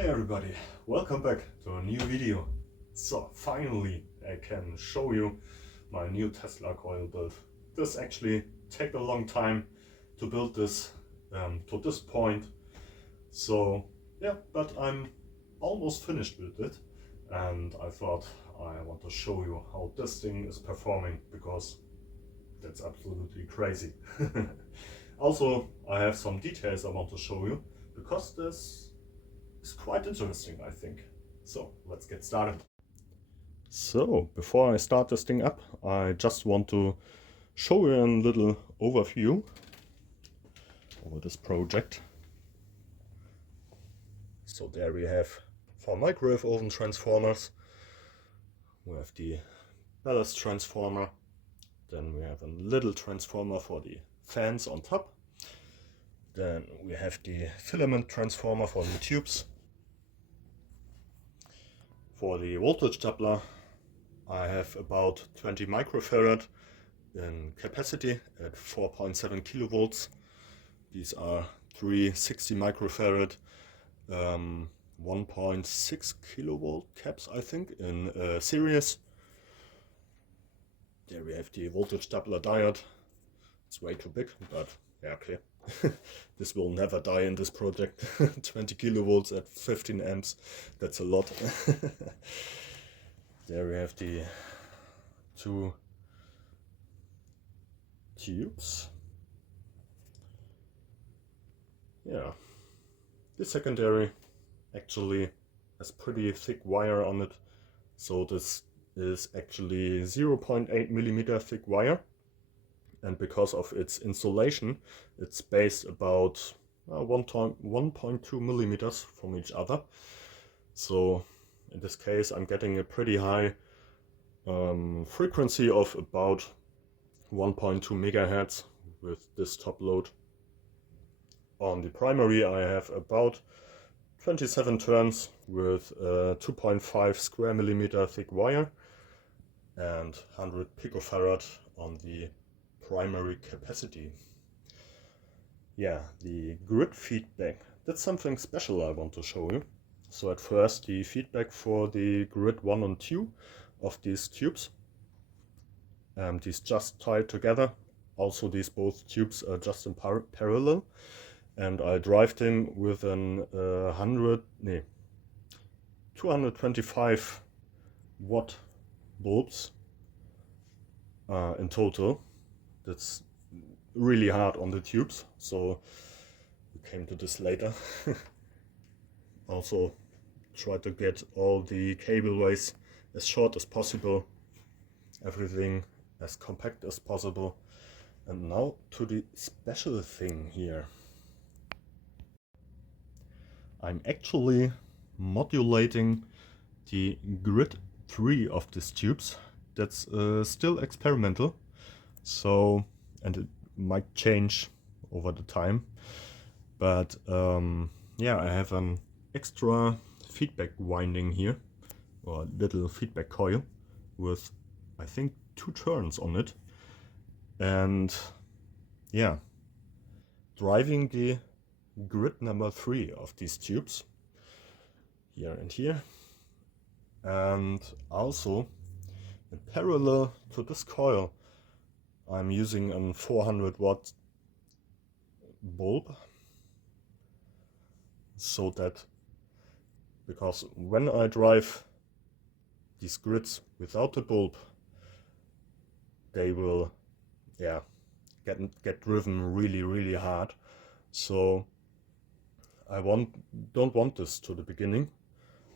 Hey everybody, welcome back to a new video. So finally I can show you my new Tesla coil build. This actually took a long time to build this to this point. So yeah, but I'm almost finished with it, and I thought I want to show you how this thing is performing, because that's absolutely crazy. Also, I have some details I want to show you, because this is quite interesting, I think. So let's get started. So before I start this thing up, I just want to show you a little overview over this project. So there we have 4 microwave oven transformers. We have the ballast transformer. Then we have a little transformer for the fans on top. Then we have the filament transformer for the tubes. For the voltage doubler, I have about 20 microfarad in capacity at 4.7 kilovolts. These are 360 microfarad 1.6 kilovolt caps, I think, in series. There we have the voltage doubler diode. It's way too big, but yeah, okay. This will never die in this project. 20 kilovolts at 15 amps, that's a lot. There we have the 2 tubes. Yeah, the secondary actually has pretty thick wire on it, so this is actually 0.8 millimeter thick wire, and because of its insulation it's spaced about 1.2 millimeters from each other. So in this case I'm getting a pretty high frequency of about 1.2 megahertz with this top load. On the primary I have about 27 turns with 2.5 square millimeter thick wire and 100 picofarad on the primary capacity. Yeah, the grid feedback, that's something special I want to show you. So at first the feedback for the grid 1 and 2 of these tubes, these just tied together. Also these both tubes are just in parallel, and I drive them with an 225 watt bulbs in total. That's really hard on the tubes, so we came to this later. Also try to get all the cableways as short as possible, everything as compact as possible. And now to the special thing here. I'm actually modulating the grid 3 of these tubes. That's still experimental, so, and it might change over the time, but yeah, I have an extra feedback winding here, or little feedback coil with I think 2 turns on it, and yeah, driving the grid number 3 of these tubes here and here, and also in parallel to this coil I'm using a 400 watt bulb, so that, because when I drive these grids without the bulb, they will get driven really hard. So I don't want this to the beginning.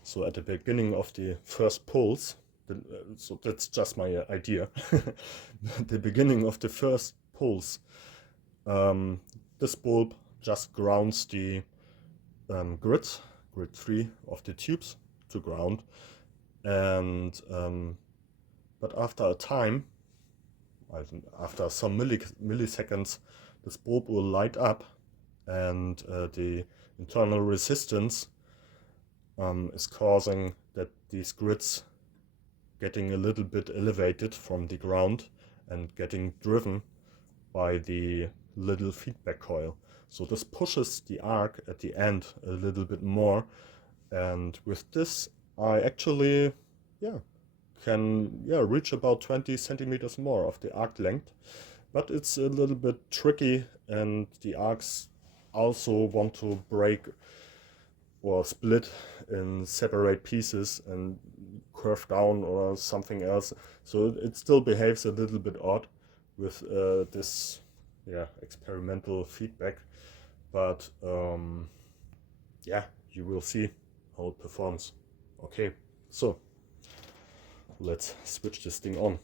So at the beginning of the first pulse, so that's just my idea. The beginning of the first pulse, this bulb just grounds the grid 3 of the tubes to ground, and but after a time, after some milliseconds, this bulb will light up, and the internal resistance is causing that these grids getting a little bit elevated from the ground and getting driven by the little feedback coil. So this pushes the arc at the end a little bit more, And with this, I actually, can reach about 20 centimeters more of the arc length. But it's a little bit tricky, and the arcs also want to break or split in separate pieces and curve down or something else. So it still behaves a little bit odd with this experimental feedback. But you will see how it performs. Okay, so let's switch this thing on.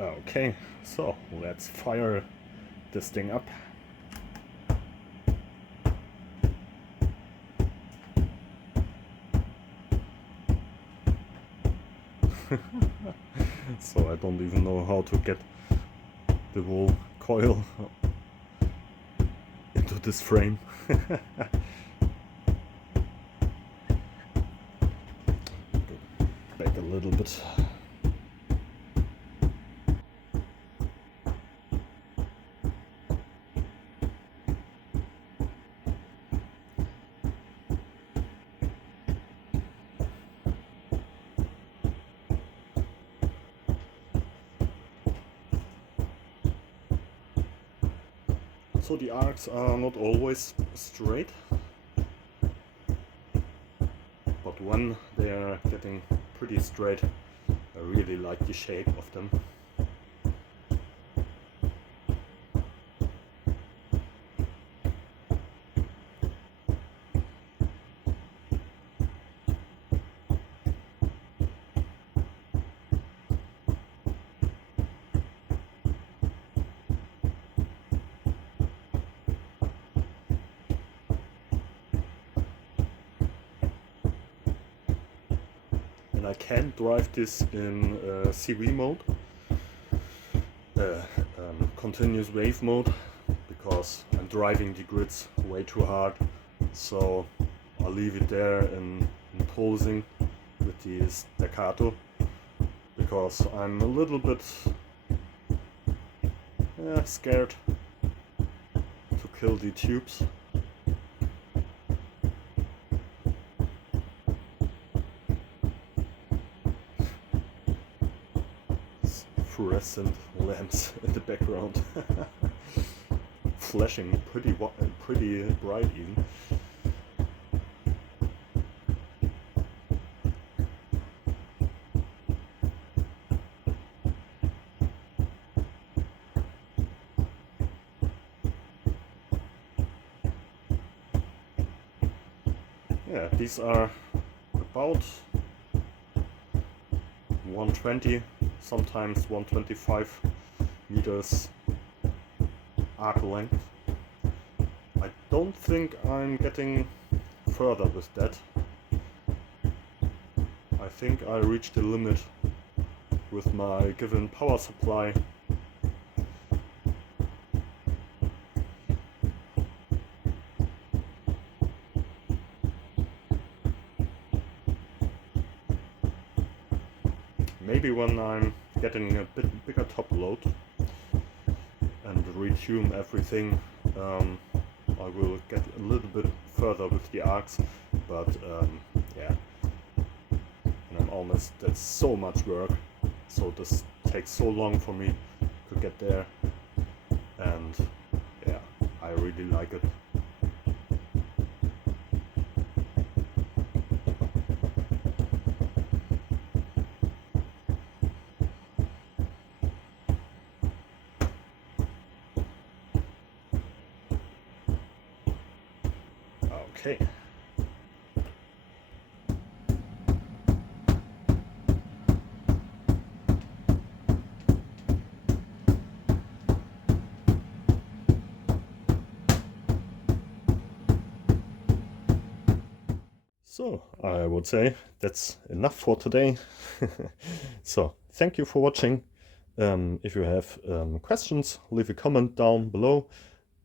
Okay, so let's fire this thing up. So I don't even know how to get the whole coil into this frame. Back a little bit. So the arcs are not always straight, but when they are getting pretty straight, I really like the shape of them. And I can drive this in CV mode, continuous wave mode, because I'm driving the grids way too hard. So I'll leave it there in pulsing with the staccato, because I'm a little bit scared to kill the tubes. Fluorescent lamps in the background, flashing pretty bright even. Yeah, these are about 120, sometimes 125 meters arc length. I don't think I'm getting further with that. I think I reached the limit with my given power supply. Maybe when I'm getting a bit bigger top load and retune everything, I will get a little bit further with the arcs, but and I'm almost, that's so much work, so this takes so long for me to get there, and yeah, I really like it. Okay. So I would say that's enough for today. So thank you for watching. If you have questions, leave a comment down below.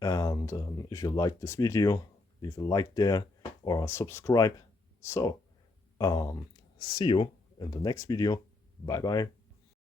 And if you like this video, leave a like there or subscribe. So see you in the next video. Bye bye.